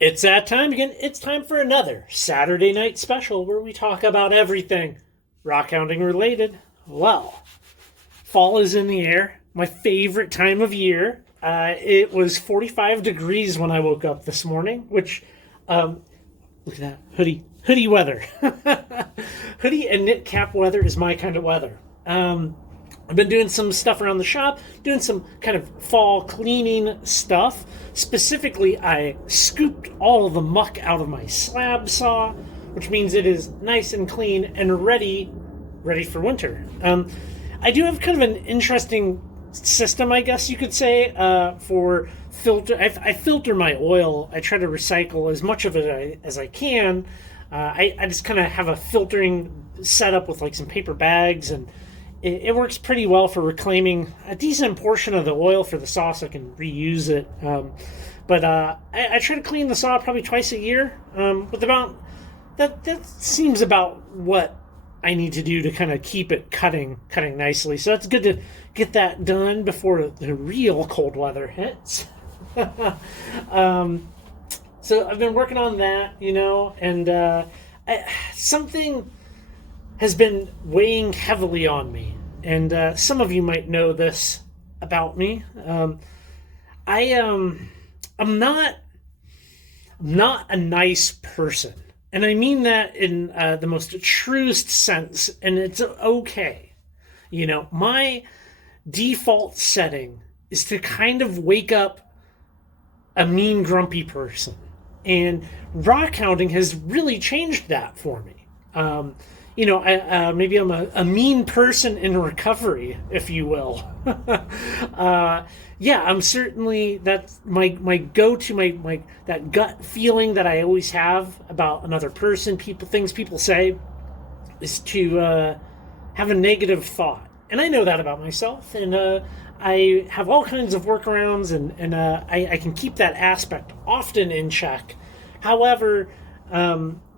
It's that time again. It's time for another Saturday night special where we talk about everything rockhounding related. Well, fall is in the air. My favorite time of year. It was 45 degrees when I woke up this morning, which, look at that hoodie weather. Hoodie and knit cap weather is my kind of weather. I've been doing some stuff around the shop, doing some kind of fall cleaning stuff. Specifically, I scooped all of the muck out of my slab saw, which means it is nice and clean and ready for winter. I do have kind of an interesting system, I guess you could say, for filter. I filter my oil. I try to recycle as much of it as I can. I just kind of have a filtering setup with like some paper bags, and it works pretty well for reclaiming a decent portion of the oil for the saw so I can reuse it. But I try to clean the saw probably twice a year. With about that seems about what I need to do to kind of keep it cutting nicely. So it's good to get that done before the real cold weather hits. So I've been working on that, and something has been weighing heavily on me. And some of you might know this about me. I'm not a nice person. And I mean that in the most truest sense, and it's okay. My default setting is to kind of wake up a mean, grumpy person. And rockhounding has really changed that for me. Maybe I'm a mean person in recovery, if you will. Yeah, I'm certainly, that's my go-to, my that gut feeling that I always have about another person, things people say, is to have a negative thought. And I know that about myself, and I have all kinds of workarounds, and I can keep that aspect often in check. However,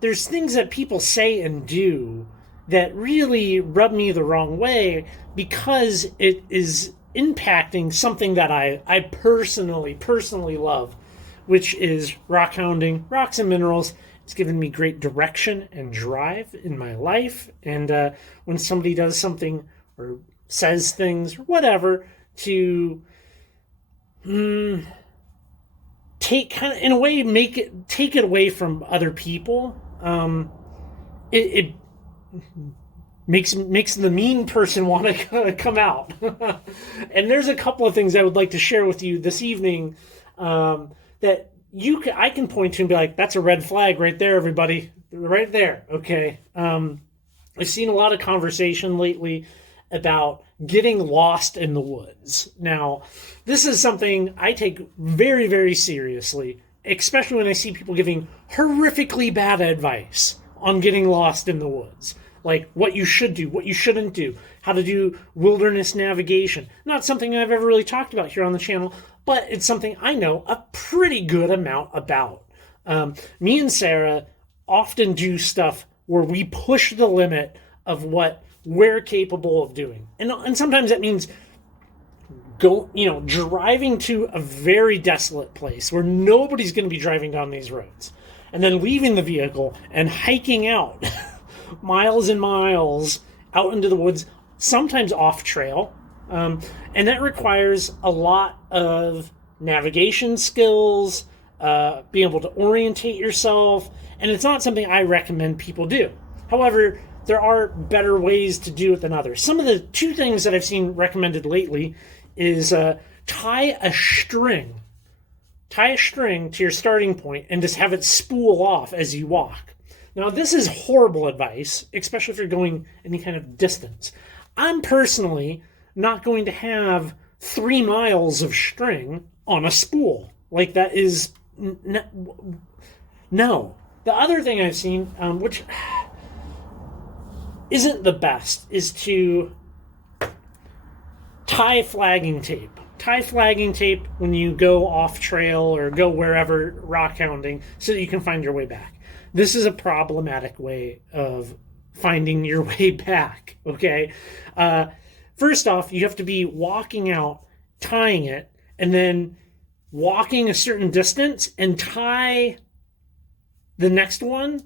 there's things that people say and do that really rub me the wrong way because it is impacting something that I personally love, which is rockhounding, rocks and minerals. It's given me great direction and drive in my life. And when somebody does something or says things or whatever to take kind of, in a way, take it away from other people, it makes the mean person want to come out. And there's a couple of things I would like to share with you this evening, that I can point to and be like, that's a red flag right there, everybody, right there. Okay. I've seen a lot of conversation lately about getting lost in the woods. Now, this is something I take very, very seriously, especially when I see people giving horrifically bad advice on getting lost in the woods. Like what you should do, what you shouldn't do, how to do wilderness navigation. Not something I've ever really talked about here on the channel, but it's something I know a pretty good amount about. Me and Sarah often do stuff where we push the limit of what we're capable of doing. And sometimes that means driving to a very desolate place where nobody's going to be driving down these roads, and then leaving the vehicle and hiking out miles and miles out into the woods, sometimes off trail. And that requires a lot of navigation skills, being able to orientate yourself, and it's not something I recommend people do. However, there are better ways to do it than others. Some of the two things that I've seen recommended lately is tie a string to your starting point and just have it spool off as you walk. Now, this is horrible advice, especially if you're going any kind of distance. I'm personally not going to have 3 miles of string on a spool. Like, that is... No. The other thing I've seen, which isn't the best, is to tie flagging tape. Tie flagging tape when you go off trail or go wherever rockhounding so that you can find your way back. This is a problematic way of finding your way back, okay? First off, you have to be walking out, tying it, and then walking a certain distance and tie the next one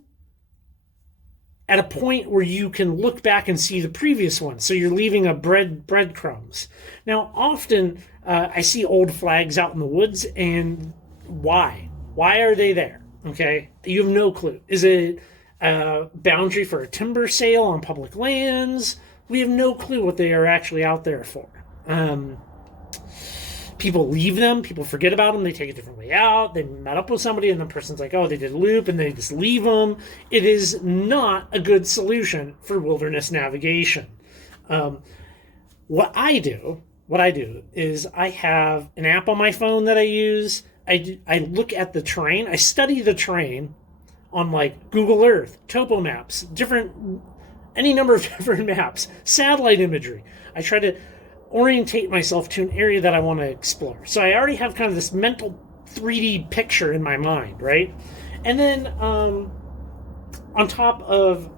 at a point where you can look back and see the previous one. So you're leaving a breadcrumbs. Now, often I see old flags out in the woods, and why? Why are they there? Okay, you have no clue. Is it a boundary for a timber sale on public lands? We have no clue what they are actually out there for. People leave them, people forget about them, they take a different way out, they met up with somebody, and the person's like, oh, they did a loop, and they just leave them. It is not a good solution for wilderness navigation. What I do is I have an app on my phone that I use. I look at the terrain, I study the terrain on like Google Earth, topo maps, any number of different maps, satellite imagery. I try to orientate myself to an area that I want to explore. So I already have kind of this mental 3D picture in my mind, right? And then on top of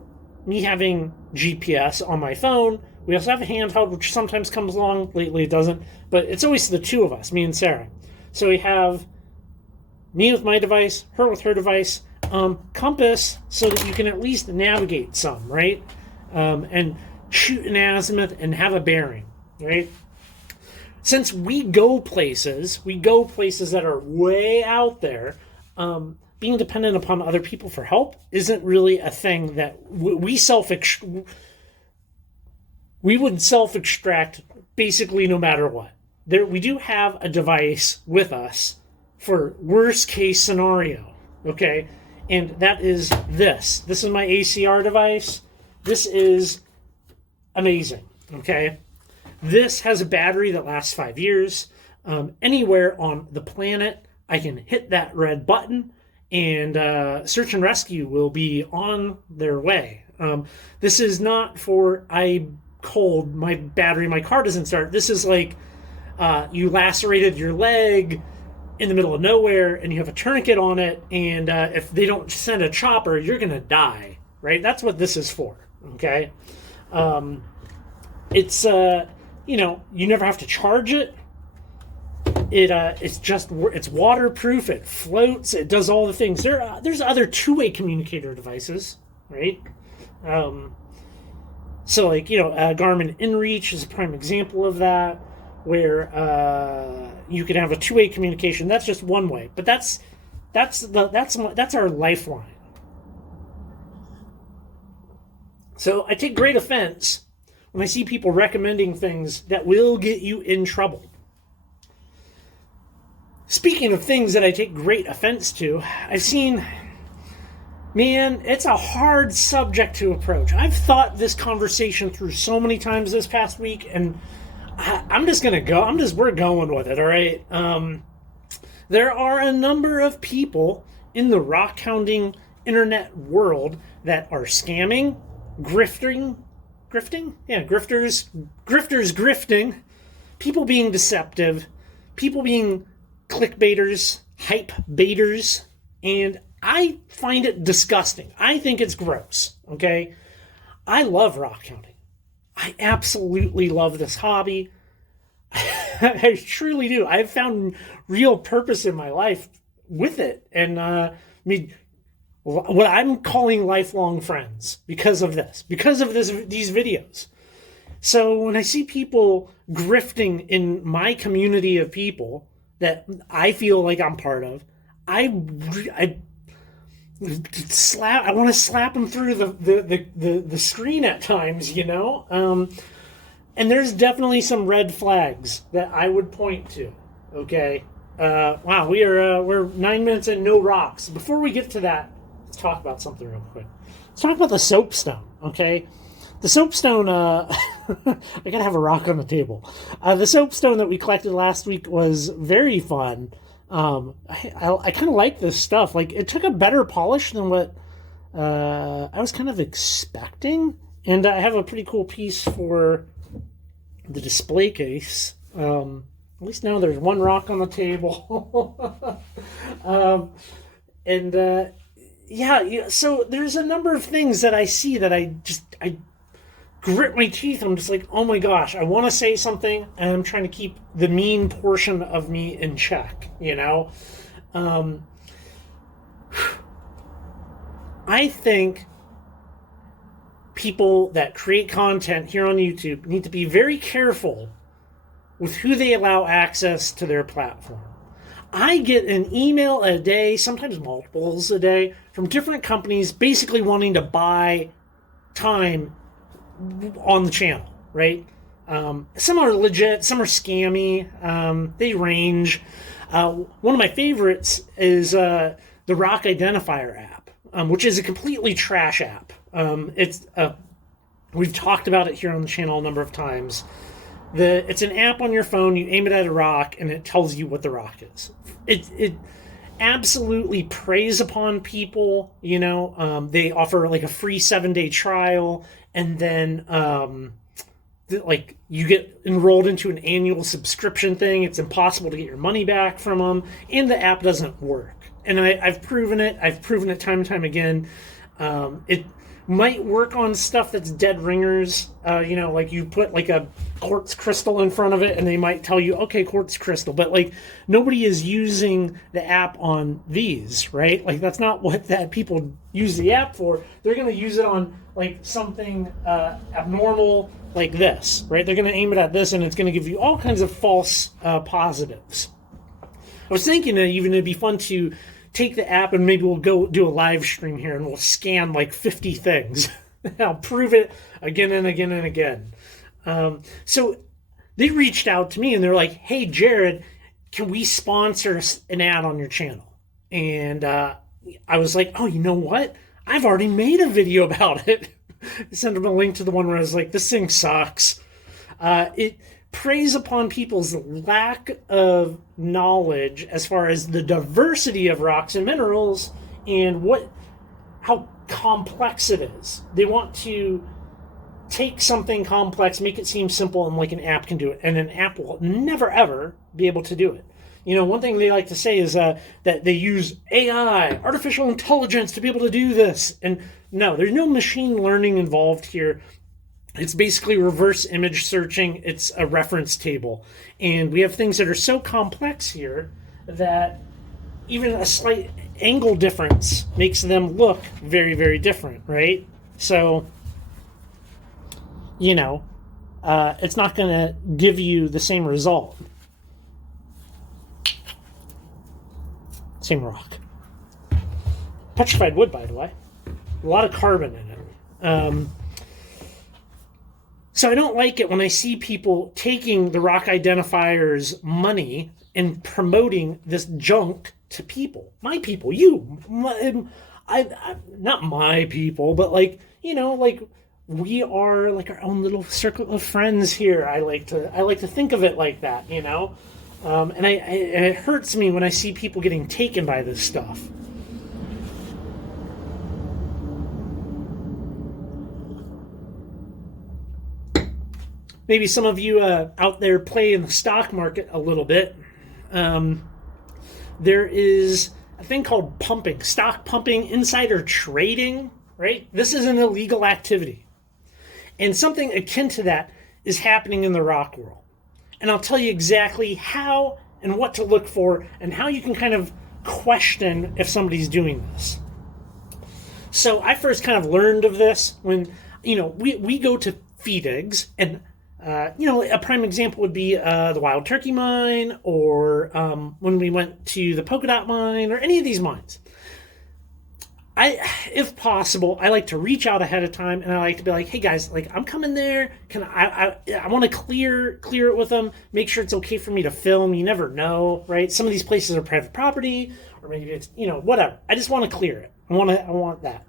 me having GPS on my phone, we also have a handheld, which sometimes comes along. Lately it doesn't, but it's always the two of us, me and Sarah. So we have me with my device, her with her device, compass, so that you can at least navigate some, right? And shoot an azimuth and have a bearing. Right? Since we go places that are way out there, being dependent upon other people for help isn't really a thing that we would self-extract basically no matter what. We do have a device with us for worst case scenario, okay? And that is this. This is my ACR device. This is amazing, okay? This has a battery that lasts 5 years. Anywhere on the planet, I can hit that red button and search and rescue will be on their way. This is not for I'm cold, my car doesn't start. This is like you lacerated your leg in the middle of nowhere and you have a tourniquet on it, and if they don't send a chopper, you're going to die, right? That's what this is for, okay? It's... you never have to charge it. It's waterproof. It floats. It does all the things. There's other two-way communicator devices, right? So Garmin InReach is a prime example of that, where you can have a two-way communication. That's just one way, but that's our lifeline. So I take great offense when I see people recommending things that will get you in trouble. Speaking of things that I take great offense to, I've seen, man, it's a hard subject to approach. I've thought this conversation through so many times this past week, and we're going with it, all right? There are a number of people in the rockhounding internet world that are scamming, grifting, grifting, people being deceptive, people being clickbaiters, hype baiters, and I find it disgusting. I think it's gross, okay? I love rockhounding. I absolutely love this hobby. I truly do. I've found real purpose in my life with it, and what I'm calling lifelong friends because of these videos. So when I see people grifting in my community of people that I feel like I'm part of, I want to slap them through the screen at times, and there's definitely some red flags that I would point to. Okay, wow, we're 9 minutes and no rocks. Before we get to that, let's talk about something real quick. Let's talk about the Soapstone, okay? The Soapstone, I gotta have a rock on the table. The Soapstone that we collected last week was very fun. I kind of like this stuff. Like, it took a better polish than what I was kind of expecting. And I have a pretty cool piece for the display case. At least now there's one rock on the table. Yeah, so there's a number of things that I see that I grit my teeth. I'm just like, oh my gosh, I want to say something, and I'm trying to keep the mean portion of me in check, I think people that create content here on YouTube need to be very careful with who they allow access to their platform. I get an email a day, sometimes multiples a day, from different companies basically wanting to buy time on the channel, right? Some are legit, some are scammy. They range. One of my favorites is the Rock Identifier app, which is a completely trash app. We've talked about it here on the channel a number of times. It's an app on your phone. You aim it at a rock, and it tells you what the rock is. It absolutely preys upon people. They offer like a free 7-day trial, and then you get enrolled into an annual subscription thing. It's impossible to get your money back from them, and the app doesn't work. And I've proven it. I've proven it time and time again. It might work on stuff that's dead ringers. Like you put like a quartz crystal in front of it and they might tell you, okay, quartz crystal. But like nobody is using the app on these, right? Like that's not what that people use the app for. They're going to use it on like something abnormal like this, right? They're going to aim it at this and it's going to give you all kinds of false positives. I was thinking that even it'd be fun to take the app and maybe we'll go do a live stream here and we'll scan like 50 things. I'll prove it again and again and again. So they reached out to me and they're like, hey, Jared, can we sponsor an ad on your channel? And I was like, oh, you know what? I've already made a video about it. I sent them a link to the one where I was like, this thing sucks. It preys upon people's lack of knowledge as far as the diversity of rocks and minerals and how complex it is. They want to take something complex, make it seem simple, and like an app can do it. And an app will never, ever be able to do it. One thing they like to say is that they use AI, artificial intelligence, to be able to do this. And no, there's no machine learning involved here. It's basically reverse image searching. It's a reference table. And we have things that are so complex here that even a slight angle difference makes them look very, very different, right? So, it's not going to give you the same result. Same rock. Petrified wood, by the way. A lot of carbon in it. So I don't like it when I see people taking the Rock Identifier's money and promoting this junk to people. My people, you. Not my people, but like we are like our own little circle of friends here. I like to think of it like that, and it hurts me when I see people getting taken by this stuff. Maybe some of you out there play in the stock market a little bit. There is a thing called pumping, stock pumping, insider trading, right? This is an illegal activity. And something akin to that is happening in the rock world. And I'll tell you exactly how and what to look for and how you can kind of question if somebody's doing this. So I first kind of learned of this when, we go to feed eggs and a prime example would be the Wild Turkey mine or when we went to the Polka Dot mine or any of these mines. If possible, I like to reach out ahead of time and I like to be like, hey guys, like I'm coming there. I want to clear it with them, make sure it's okay for me to film. You never know, right? Some of these places are private property or maybe it's, whatever. I just want to clear it. I want that.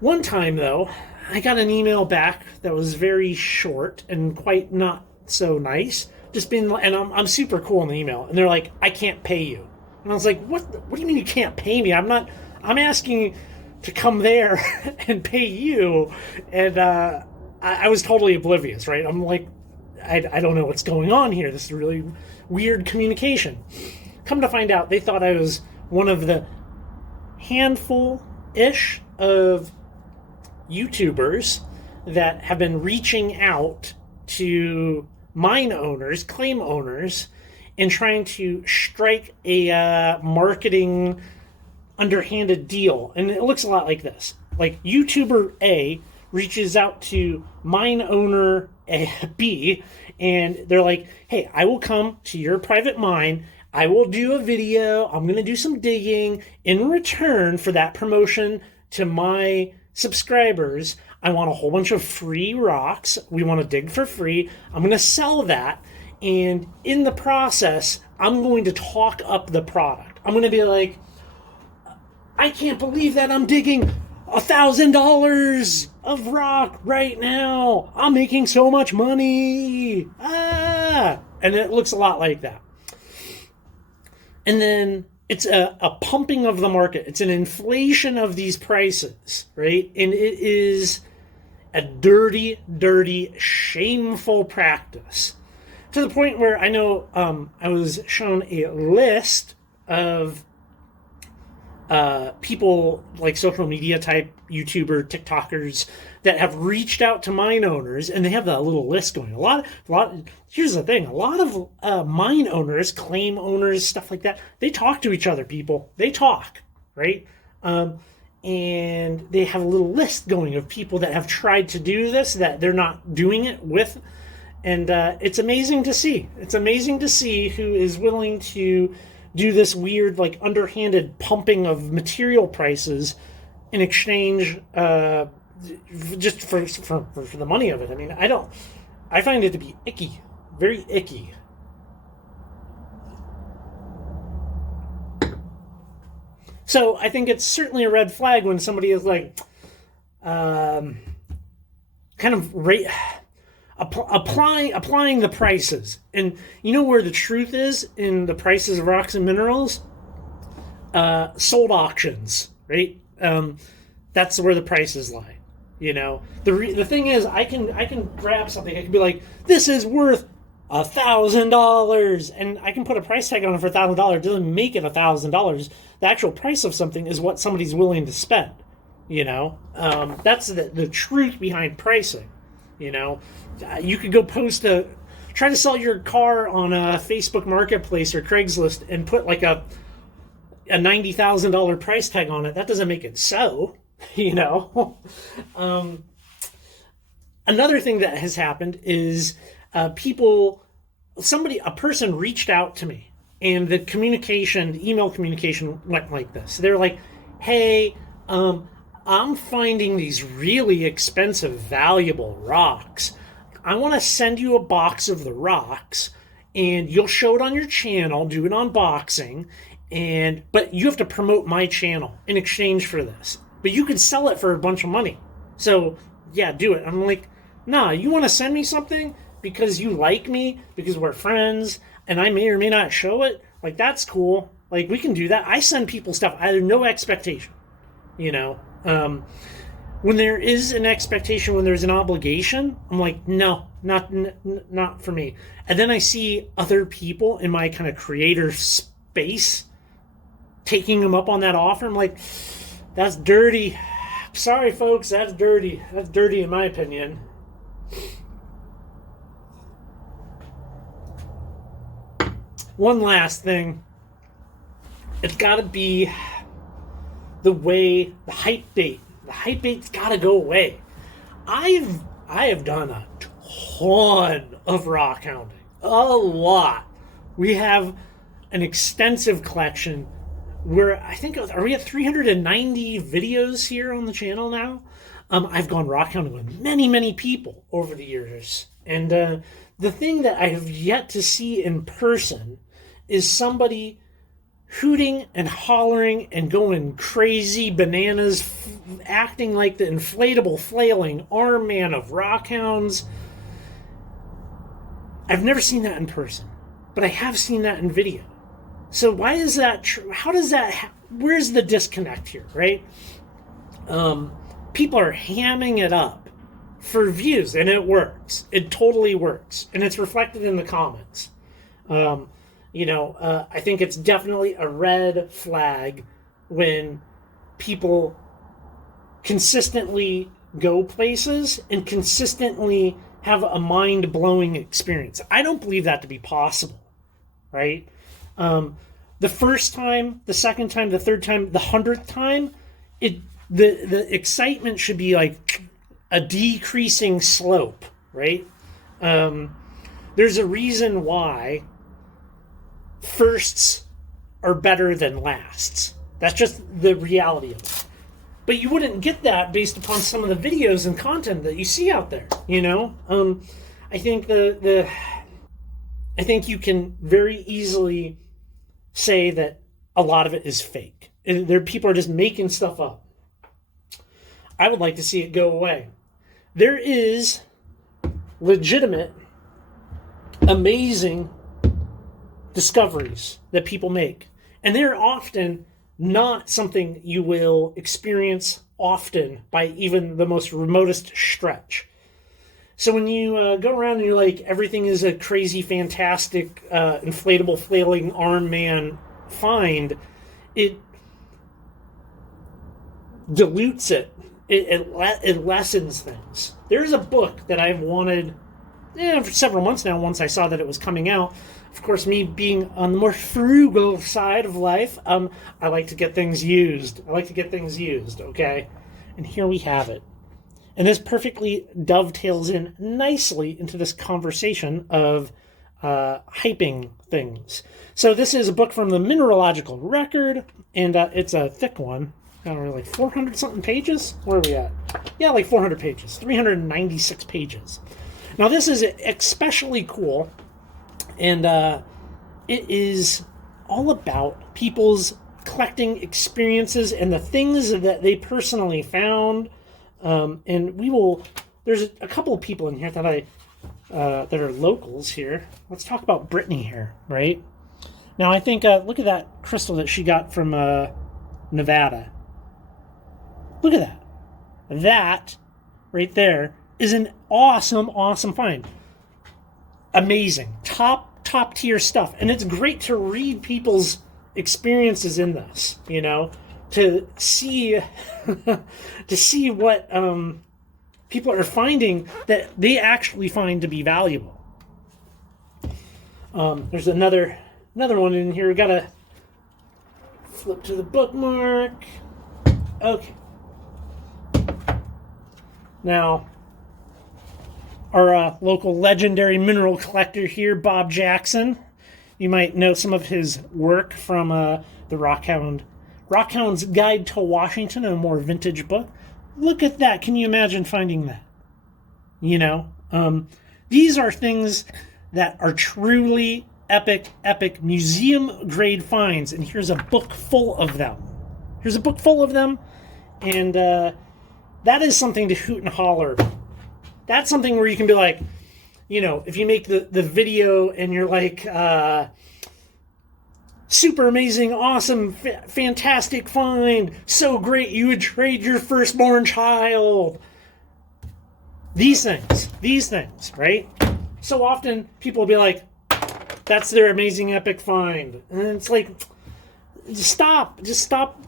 One time though, I got an email back that was very short and quite not so nice. And I'm super cool in the email. And they're like, I can't pay you. And I was like, what do you mean you can't pay me? I'm asking to come there and pay you. And I was totally oblivious, right? I'm like, I don't know what's going on here. This is really weird communication. Come to find out, they thought I was one of the handful-ish of YouTubers that have been reaching out to mine owners, claim owners, and trying to strike a marketing underhanded deal, and it looks a lot like this. Like YouTuber A reaches out to mine owner B, and they're like, hey, I will come to your private mine. I will do a video. I'm going to do some digging. In return for that promotion to my subscribers, I want a whole bunch of free rocks. We want to dig for free. I'm going to sell that. And in the process, I'm going to talk up the product. I'm going to be like, I can't believe that I'm digging $1,000 of rock right now. I'm making so much money. And it looks a lot like that. And then it's a pumping of the market. It's an inflation of these prices, right? And it is a dirty, dirty, shameful practice. To the point where I know I was shown a list of people like social media type YouTuber, TikTokers that have reached out to mine owners, and they have that little list going. A lot. Here's the thing: a lot of mine owners, claim owners, stuff like that, they talk to each other. People, they talk, right? And they have a little list going of people that have tried to do this that they're not doing it with, and it's amazing to see. It's amazing to see who is willing to do this weird, like, underhanded pumping of material prices in exchange just for the money of it. I mean, I find it to be icky, very icky. So I think it's certainly a red flag when somebody is like, kind of applying the prices. And you know where the truth is in the prices of rocks and minerals? Sold auctions, right? That's where the prices lie. You know, the thing is, I can grab something. I can be like, this is worth $1,000, and I can put a price tag on it for $1,000. It doesn't make it $1,000. The actual price of something is what somebody's willing to spend. You know, that's the truth behind pricing. You know, you could go try to sell your car on a Facebook Marketplace or Craigslist and put like a $90,000 price tag on it. That doesn't make it so, you know. Another thing that has happened is a person reached out to me, and the email communication went like this. They're like, hey, I'm finding these really expensive, valuable rocks. I want to send you a box of the rocks, and you'll show it on your channel, do an unboxing, but you have to promote my channel in exchange for this. But you could sell it for a bunch of money. So, yeah, do it. I'm like, nah, you want to send me something because you like me, because we're friends, and I may or may not show it? Like, that's cool. Like, we can do that. I send people stuff. I have no expectation, you know. When there is an expectation, when there's an obligation, I'm like, no, not for me. And then I see other people in my kind of creator space taking them up on that offer. I'm like, that's dirty. Sorry, folks, that's dirty. That's dirty in my opinion. One last thing. It's got to be the hype bait. The hype bait's got to go away. I have done a ton of rock hounding. A lot. We have an extensive collection where are we at 390 videos here on the channel now? I've gone rock hounding with many, many people over the years. And the thing that I have yet to see in person is somebody hooting and hollering and going crazy bananas, acting like the inflatable flailing arm man of rockhounds. I've never seen that in person, but I have seen that in video. So why is that true? How does that where's the disconnect here, right? People are hamming it up for views, and it works. It totally works, and it's reflected in the comments. I think it's definitely a red flag when people consistently go places and consistently have a mind-blowing experience. I don't believe that to be possible, right? the first time, the second time, the third time, the 100th time, the excitement should be like a decreasing slope, right? There's a reason why firsts are better than lasts. That's just the reality of it. But you wouldn't get that based upon some of the videos and content that you see out there, I think I think you can very easily say that a lot of it is fake. People are just making stuff up. I would like to see it go away. There is legitimate, amazing discoveries that people make. And they're often not something you will experience often by even the most remotest stretch. So when you go around and you're like, everything is a crazy, fantastic, inflatable, flailing arm man find, it dilutes it. It lessens things. There's a book that I've wanted for several months now, once I saw that it was coming out. Of course, me being on the more frugal side of life, I like to get things used. Okay? And here we have it. And this perfectly dovetails in nicely into this conversation of hyping things. So this is a book from the Mineralogical Record, and it's a thick one. I don't know, like 400-something pages? Where are we at? Yeah, like 400 pages. 396 pages. Now, this is especially cool, and it is all about people's collecting experiences and the things that they personally found. And there's a couple of people in here that that are locals here. Let's talk about Brittany here, right? Now, I think, look at that crystal that she got from Nevada. Look at that. That right there is an awesome, awesome find. Amazing. Top tier stuff. And it's great to read people's experiences in this, to see what people are finding that they actually find to be valuable. There's another one in here. Gotta flip to the bookmark. Okay. Now, our local legendary mineral collector here, Bob Jackson. You might know some of his work from the Rockhound's Guide to Washington, a more vintage book. Look at that. Can you imagine finding that? These are things that are truly epic museum-grade finds, and here's a book full of them. And that is something to hoot and holler about. That's something where you can be like, if you make the video and you're like, super amazing, awesome, fantastic find, so great you would trade your firstborn child. These things, right? So often people will be like, that's their amazing epic find. And it's like, just stop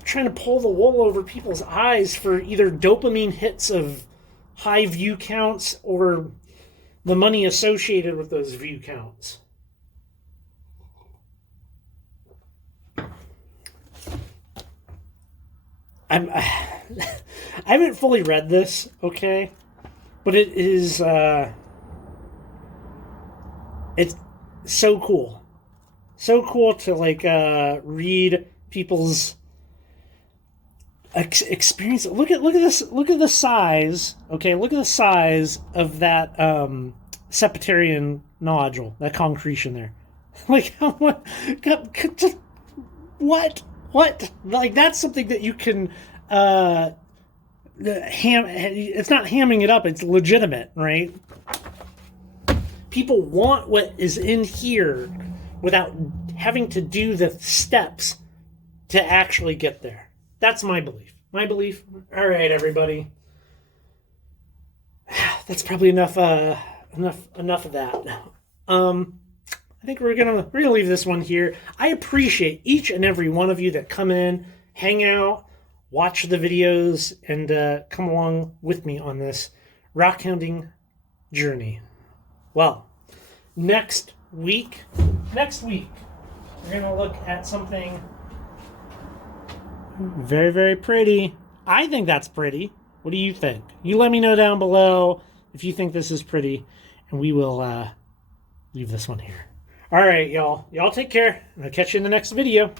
trying to pull the wool over people's eyes for either dopamine hits of high view counts or the money associated with those view counts. I haven't fully read this, okay? But it is it's so cool. So cool to read people's experience. Look at this. Look at the size. Okay, look at the size of that septarian nodule, that concretion there. What? Like, that's something that you can it's not hamming it up. It's legitimate, right? People want what is in here without having to do the steps to actually get there. That's my belief. All right, everybody. That's probably enough of that. I think we're gonna leave this one here. I appreciate each and every one of you that come in, hang out, watch the videos, and come along with me on this rockhounding journey. Well, next week, We're going to look at something very, very pretty. I think that's pretty. What do you think? You let me know down below if you think this is pretty, and we will leave this one here. All right, y'all. Y'all take care, and I'll catch you in the next video.